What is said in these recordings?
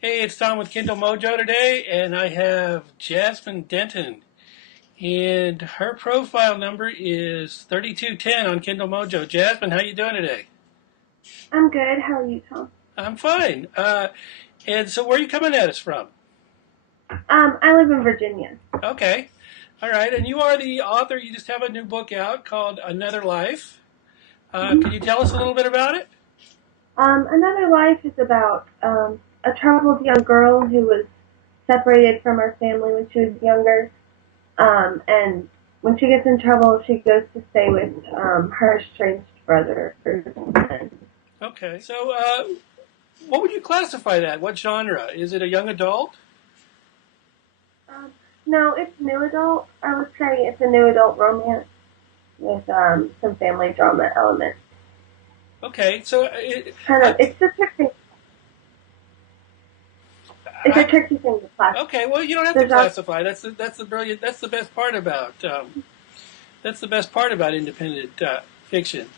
Hey, it's Tom with Kindle Mojo today, and I have Jasmine Denton, and her profile number is 3210 on Kindle Mojo. Jasmine, how you doing today? I'm good. How are you, Tom? I'm fine. And so where are you coming at us from? I live in Virginia. Okay. All right, and you are the author. You just have a new book out called Another Life. Can you hmm tell us a little bit about it? Another Life is about a troubled young girl who was separated from her family when she was younger. And when she gets in trouble, she goes to stay with her estranged brother. Okay. So, what would you classify that? What genre? Is it a young adult? Um, no, it's new adult. I would say it's a new adult romance with some family drama elements. Okay. So, Kind uh, of, it's a I, tricky thing to classify. Okay, well, you don't have to There's also classify. That's the brilliant. That's the best part about independent fiction.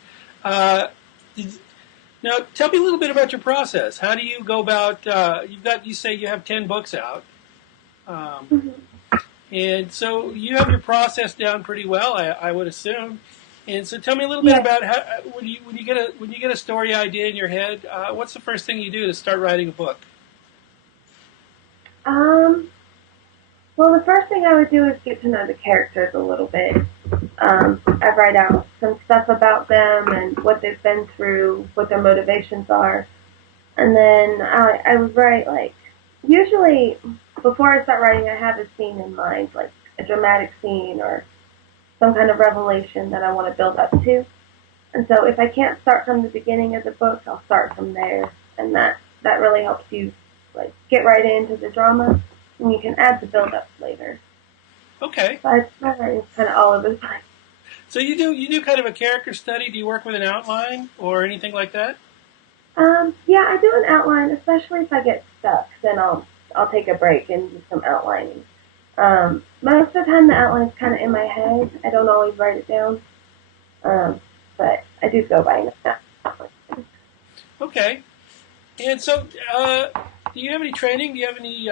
Uh, Now, tell me a little bit about your process. How do you go about? You say you have 10 books out, um, mhm. and so you have your process down pretty well, I would assume. And so, tell me a little bit Yeah. about how when you get a story idea in your head. What's the first thing you do to start writing a book? Um, Well, the first thing I would do is get to know the characters a little bit. I write out some stuff about them and what they've been through, what their motivations are, and then I would write usually before I start writing, I have a scene in mind, like a dramatic scene or some kind of revelation that I want to build up to. And so if I can't start from the beginning of the book, I'll start from there, and that really helps you get right into the drama, and you can add the build up later. Okay, But my writing's kind of all over the place. so you do kind of a character study. Do you work with an outline or anything like that? Yeah, I do an outline, especially if I get stuck. Then I'll take a break and do some outlining. Most of the time, the outline's kind of in my head. I don't always write it down, um, but I do go by an outline. Okay. And so, do you have any training? Do you have any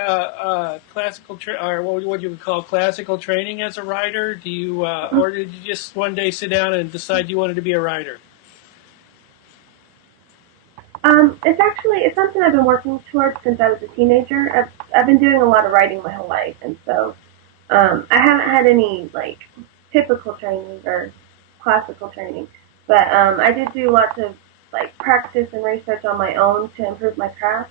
classical or what you would call classical training as a writer? Or did you just one day sit down and decide you wanted to be a writer? It's something I've been working towards since I was a teenager. I've been doing a lot of writing my whole life, and so I haven't had any typical training or classical training, but I did do lots of practice and research on my own to improve my craft.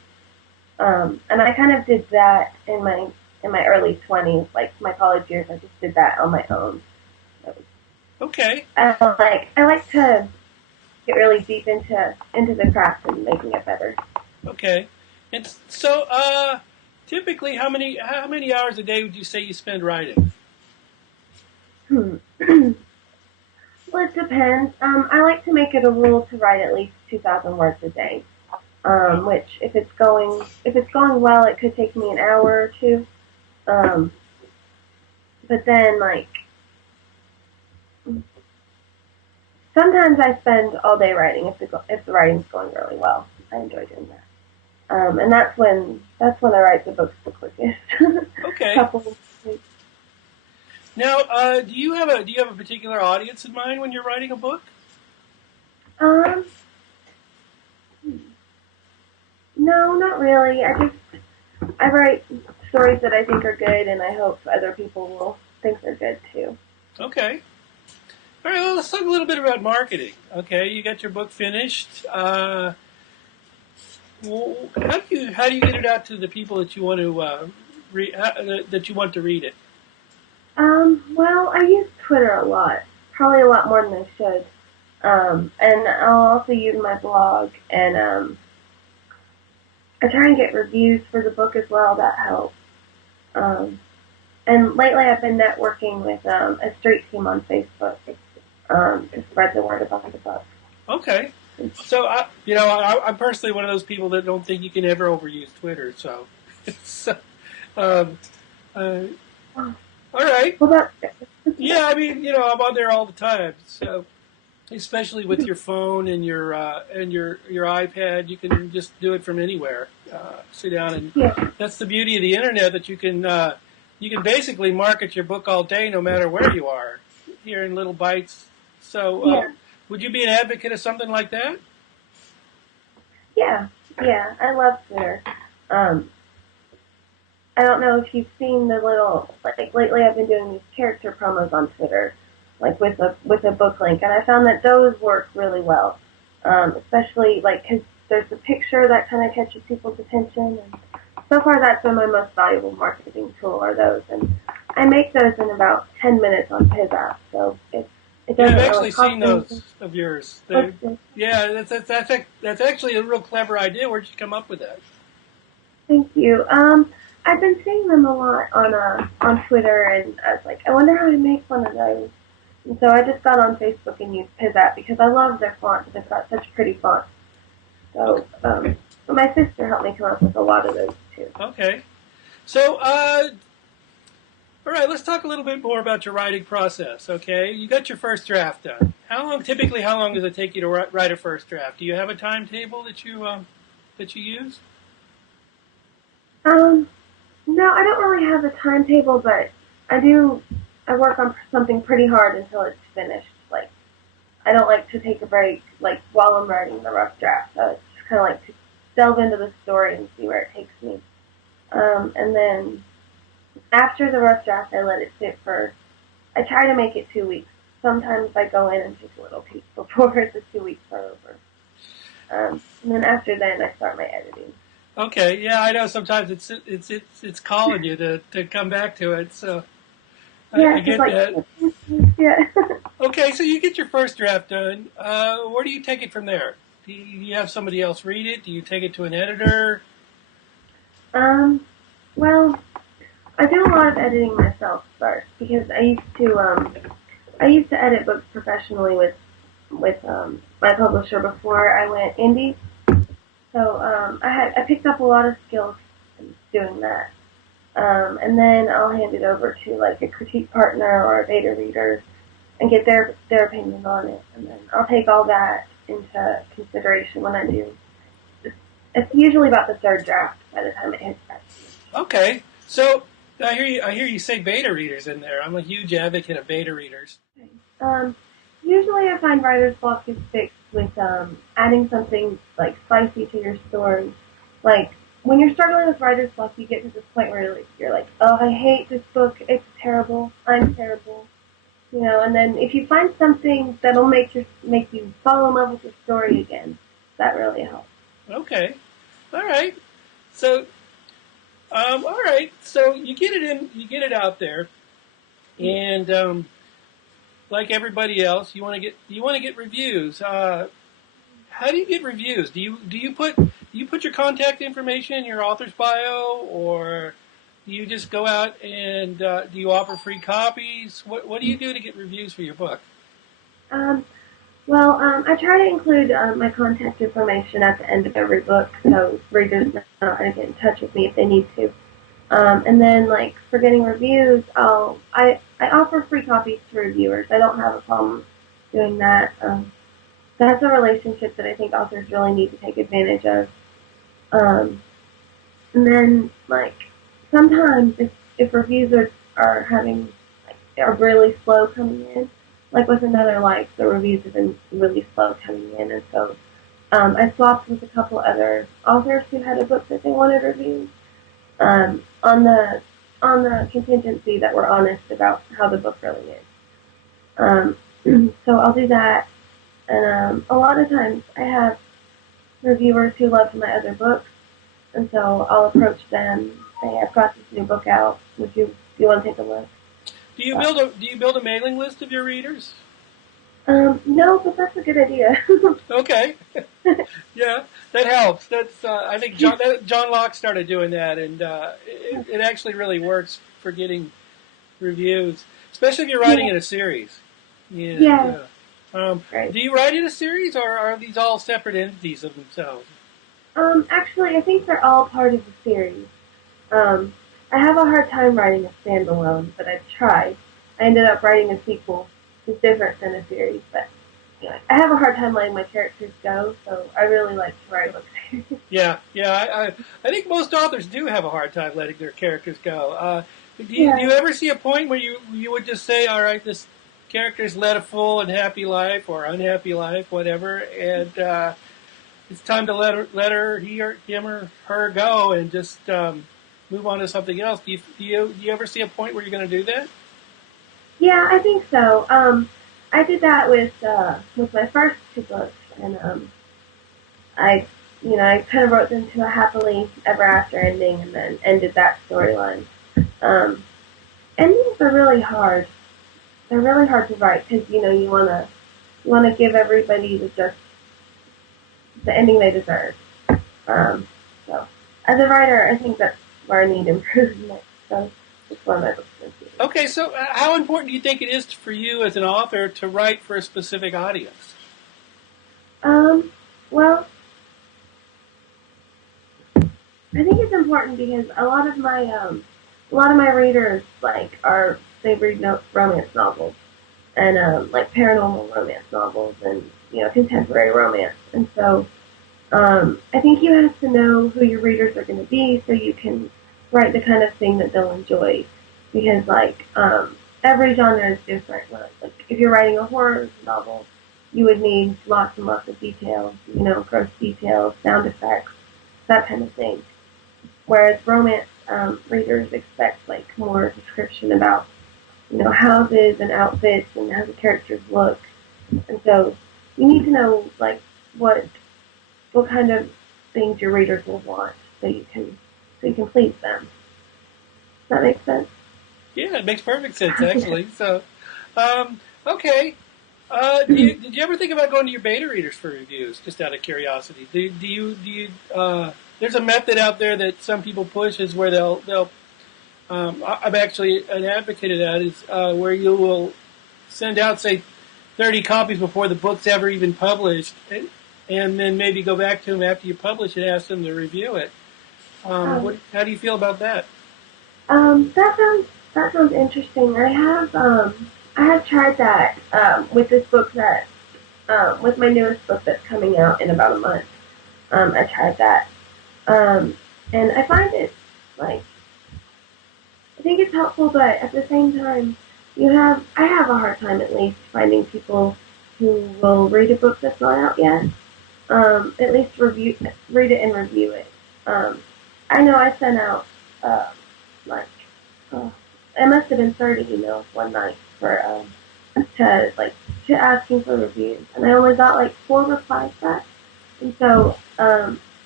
And I kind of did that in my early 20s, like my college years. I just did that on my own. So, Okay, I like to get really deep into the craft and making it better. okay. And so, typically, how many hours a day would you say you spend writing? Hmm. Well, it depends. I like to make it a rule to write at least 2,000 words a day. Which, if it's going well, it could take me an hour or two. Um, but then, sometimes I spend all day writing if the writing's going really well. I enjoy doing that. And that's when I write the books the quickest. Okay. Couple of weeks. Now, do you have a particular audience in mind when you're writing a book? Um, no, not really. I write stories that I think are good, and I hope other people will think they're good too. Okay. All right. Well, let's talk a little bit about marketing. Okay, you got your book finished. Well, how do you get it out to the people that you want to that you want to read it? Well, I use Twitter a lot, probably a lot more than I should. And I'll also use my blog, and I try and get reviews for the book as well. That helps. Um, and lately, I've been networking with a street team on Facebook to spread the word about the book. Okay. So I'm personally one of those people that don't think you can ever overuse Twitter. So, so um, uh, Oh, all right. well, Yeah, I mean, I'm on there all the time. So, especially with your phone and your iPad. You can just do it from anywhere. Sit down and Yeah. that's the beauty of the internet, that you can basically market your book all day, no matter where you are, here in little bites. So, Yeah. would you be an advocate of something like that? Yeah. Yeah. I love Twitter. Um, I don't know if you've seen the little, like lately I've been doing these character promos on Twitter, like with a book link, and I found that those work really well, especially like because there's a picture that kind of catches people's attention, and so far that's been my most valuable marketing tool are those, and I make those in about 10 minutes on his app, so it Yeah, I've doesn't really actually cost seen anything. those of yours. What's the, Yeah, that's actually a real clever idea. Where'd you come up with that? Thank you. I've been seeing them a lot on Twitter, and I was like, I wonder how to make one of those. And so I just got on Facebook and used his app because I love their font. They've got such pretty fonts. Okay. So my sister helped me come up with a lot of those too. Okay. So, all right, let's talk a little bit more about your writing process. Okay, you got your first draft done. How long does it take you to write a first draft? Do you have a timetable that you use? Um, no, I don't really have a timetable, but I do. I work on something pretty hard until it's finished. Like I don't like to take a break, like while I'm writing the rough draft. So it's just kind of like to delve into the story and see where it takes me. And then after the rough draft, I let it sit for. I try to make it 2 weeks. Sometimes I go in and take a little peek before the 2 weeks are over. And then after then, I start my editing. Okay, yeah, I know. Sometimes it's calling you to come back to it. So I Yeah, because get like, that. yeah. Okay, so you get your first draft done. Where do you take it from there? Do you have somebody else read it? Do you take it to an editor? um, well, I do a lot of editing myself first because I used to edit books professionally with my publisher before I went indie. So I picked up a lot of skills doing that. And then I'll hand it over to like a critique partner or a beta reader and get their opinion on it, and then I'll take all that into consideration when I do. It's usually about the third draft by the time it hits that. Okay, so I hear you say beta readers in there. I'm a huge advocate of beta readers. Um, Usually I find writer's block is fixed with adding something like spicy to your story. Like when you're struggling with writer's block, you get to this point where you're like, oh, I hate this book. It's terrible. I'm terrible. You know, and then if you find something that'll make you fall in love with the story again, that really helps. Okay, all right. So all right. So you get it out there, and like everybody else, you want to get reviews. How do you get reviews? Do you put your contact information in your author's bio, or do you just go out and do you offer free copies? What do you do to get reviews for your book? Um, I try to include my contact information at the end of every book, so readers know how to get in touch with me if they need to. And then, like for getting reviews, I offer free copies to reviewers. I don't have a problem doing that. That's a relationship that I think authors really need to take advantage of. Um, and then, like sometimes if reviews are having are really slow coming in, like with Another Life, the reviews have been really slow coming in, and so I swapped with a couple other authors who had a book that they wanted reviewed on the contingency that we're honest about how the book really is. Um, so I'll do that, and a lot of times I have reviewers who loved my other books, and so I'll approach them, say I've got this new book out. Do you want to take a look? Do you build a mailing list of your readers? No, but that's a good idea. Okay, yeah, that helps. That's I think John Locke started doing that, and it actually really works for getting reviews, especially if you're writing Yeah. in a series. And, Yeah. Right. do you write in a series, or are these all separate entities of themselves? Actually, I think they're all part of the series. I have a hard time writing a standalone, but I've tried. I ended up writing a sequel, which is different than a series, but I have a hard time letting my characters go, so I really like to write books. Yeah, yeah. I think most authors do have a hard time letting their characters go. Do you Yeah. ever see a point where you would just say, all right, this character's led a full and happy life or unhappy life, whatever, and it's time to him or her go and just move on to something else. Do you ever see a point where you're going to do that? Yeah, I think so. I did that with my first two books, and I, I kind of wrote them to a happily ever after ending, and then ended that storyline. Um, Endings are really hard. They're really hard to write because you wanna give everybody the ending they deserve. Um, so as a writer, I think that's where I need improvement. So it's one of my books. Okay, so how important do you think it is for you as an author to write for a specific audience? Well, I think it's important because a lot of my readers they read romance novels and like paranormal romance novels and contemporary romance, and so I think you have to know who your readers are going to be so you can write the kind of thing that they'll enjoy. Because every genre is different. Like if you're writing a horror novel, you would need lots and lots of details, gross details, sound effects, that kind of thing. Whereas romance readers expect like more description about houses and outfits and how the characters look, and so you need to know like what kind of things your readers will want so you can please them. Does that make sense? Yeah, it makes perfect sense actually. So, okay. Did you ever think about going to your beta readers for reviews, just out of curiosity? There's a method out there that some people push is where I'm actually an advocate of that, is where you will send out, say, 30 copies before the book's ever even published, and then maybe go back to them after you publish it and ask them to review it. How do you feel about that? That sounds interesting. I have tried that with this book with my newest book that's coming out in about a month. I tried that, and I find it like I think it's helpful, but at the same time, I have a hard time at least finding people who will read a book that's not out yet. At least read it and review it. I know I sent out like uh, it must have been 30 emails one night for to asking for reviews, and I only got like 4 replies back. And so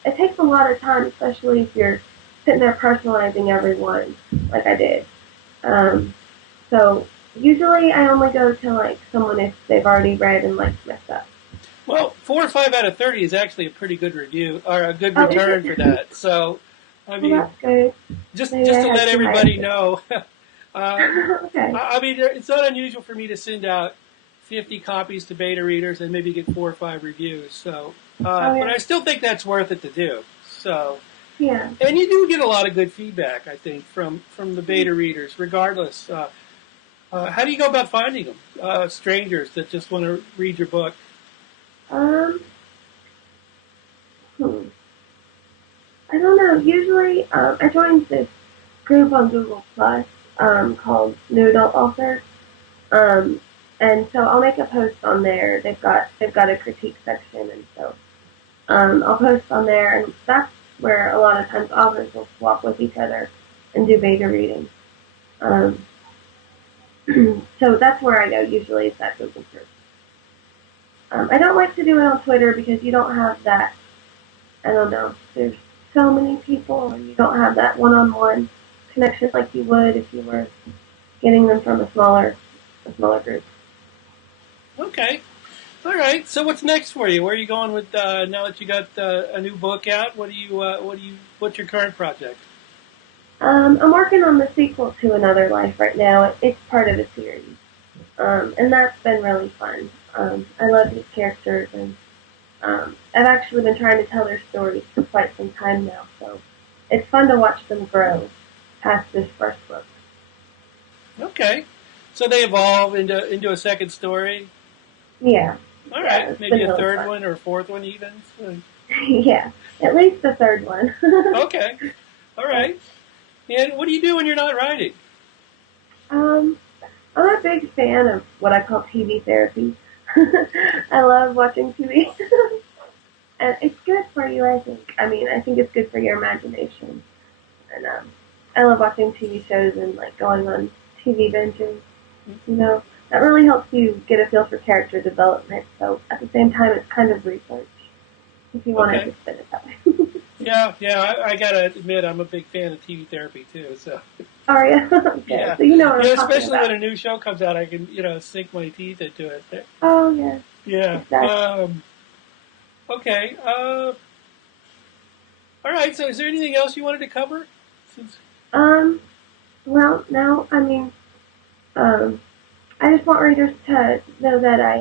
it takes a lot of time, especially if you're sitting there personalizing every one like I did. So usually I only go to like someone if they've already read and like messed up. Well, 4 or 5 out of 30 is actually a pretty good review or a good Oh, return for that. So, I well, mean, that's good. just Maybe just I to had let too everybody high. know, Okay. I mean, it's not unusual for me to send out 50 copies to beta readers and maybe get 4 or 5 reviews. So, Oh but yeah. I still think that's worth it to do. So, Yeah. and you do get a lot of good feedback, I think, from the beta readers, regardless. How do you go about finding them? Strangers that just want to read your book. Um. Hmm. I don't know. Usually, I joined this group on Google Plus called New Adult Authors. Um, and so I'll make a post on there. They've got a critique section, and so I'll post on there, and that's where a lot of times authors will swap with each other and do beta readings. Um, so that's where I go. Usually, it's that Google group. I don't like to do it on Twitter because you don't have that. I don't know. There's so many people, and you don't have that one-on-one connection like you would if you were getting them from a smaller group. Okay. All right. So what's next for you? Where are you going with now that you got a new book out? What's your current project? I'm working on the sequel to Another Life right now. It's part of a series, and that's been really fun. I love these characters, and I've actually been trying to tell their stories for quite some time now, so it's fun to watch them grow past this first book. Okay. So they evolve into a second story. Yeah, All Yeah, right, it's maybe been a really third fun. one or a fourth one even. Yeah, at least the third one. Okay, all right. And what do you do when you're not writing? um, I'm a big fan of what I call TV therapy. I love watching TV, and it's good for you. I think. I mean, I think it's good for your imagination, and I love watching TV shows and like going on TV binges. You know, that really helps you get a feel for character development. So at the same time, it's kind of research if you wanted Okay. to spin it that way. Yeah. I gotta admit, I'm a big fan of TV therapy too. So Are you? Okay, yeah, so you know what yeah. I'm talking Especially when about. a new show comes out, I can sink my teeth into it. Oh yeah, Yeah. exactly. Okay. All right. So, is there anything else you wanted to cover? Since, Um, well, now I mean, um, I just want readers to know that I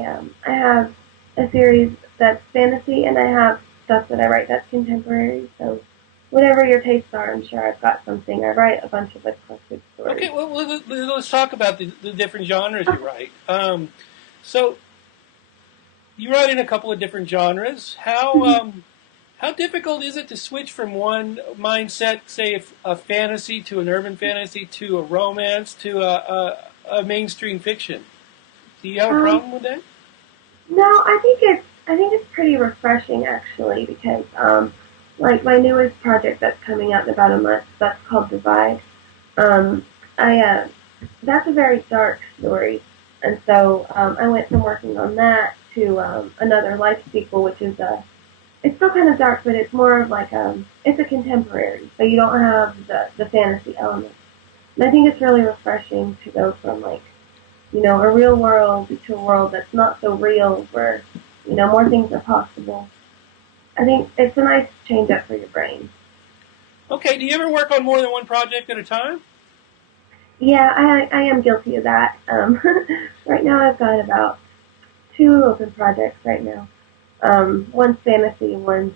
have a series that's fantasy, and I have stuff that I write that's contemporary. So whatever your tastes are, I'm sure I've got something. I write a bunch of eclectic stories. okay. Well, let's talk about the different genres you write. So you write in a couple of different genres. How difficult is it to switch from one mindset, say a fantasy to an urban fantasy to a romance to a mainstream fiction? Do you have a um, problem with that? no, I think it's pretty refreshing actually because like my newest project that's coming out in about a month that's called Divide. I That's a very dark story, and so I went from working on that to another life sequel, which is it's still kind of dark, but it's more of like it's a contemporary, so you don't have the fantasy element. And I think it's really refreshing to go from like a real world to a world that's not so real, where more things are possible. I think it's a nice change up for your brain. Okay. Do you ever work on more than one project at a time? Yeah, I am guilty of that. Right now I've got about two open projects right now. One's fantasy, one's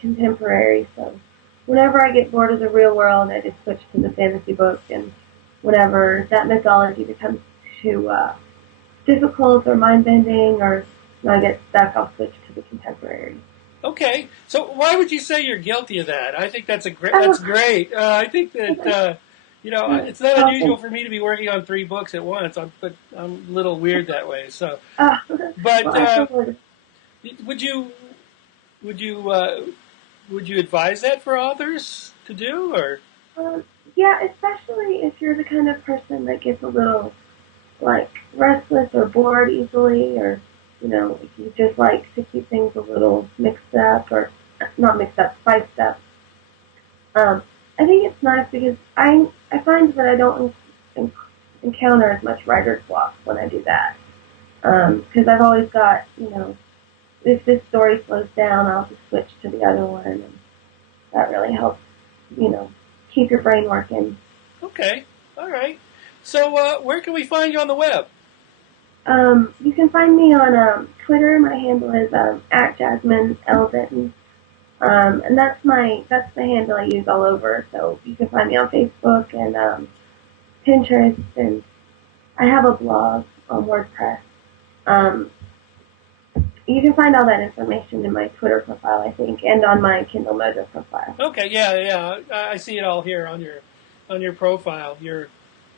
contemporary. So whenever I get bored of the real world, I just switch to the fantasy book, and whenever that mythology becomes too difficult or mind bending, or I get stuck, I'll switch to the contemporary. Okay. So why would you say you're guilty of that? I think that's Oh, great. I think that it's not oh, unusual for me to be working on three books at once. I'm a little weird that way. So, uh, well, but I totally. would you would you uh, would you advise that for authors to do or? Um, yeah, especially if you're the kind of person that gets a little like restless or bored easily, or if you just like to keep things a little mixed up, or not mixed up, spiced up. Um, I think it's nice because I find that I don't encounter as much writer's block when I do that. Because I've always got if this story slows down, I'll just switch to the other one, and that really helps you know keep your brain working. Okay. All right. So where can we find you on the web? You can find me on Twitter. My handle is at Jasmine L Denton, and that's the handle I use all over. So you can find me on Facebook and Pinterest, and I have a blog on WordPress. Um, you can find all that information in my Twitter profile, I think, and on my Kindle Mojo profile. Okay. Yeah. I see it all here on your profile.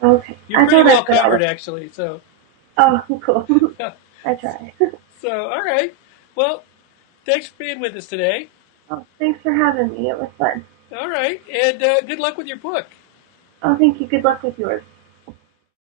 Okay, You're I pretty thought well I'd put all covered the. actually. So Oh, cool. I try. all right. Well, thanks for being with us today. Oh, thanks for having me. It was fun. All right, and good luck with your book. Oh, thank you. Good luck with yours.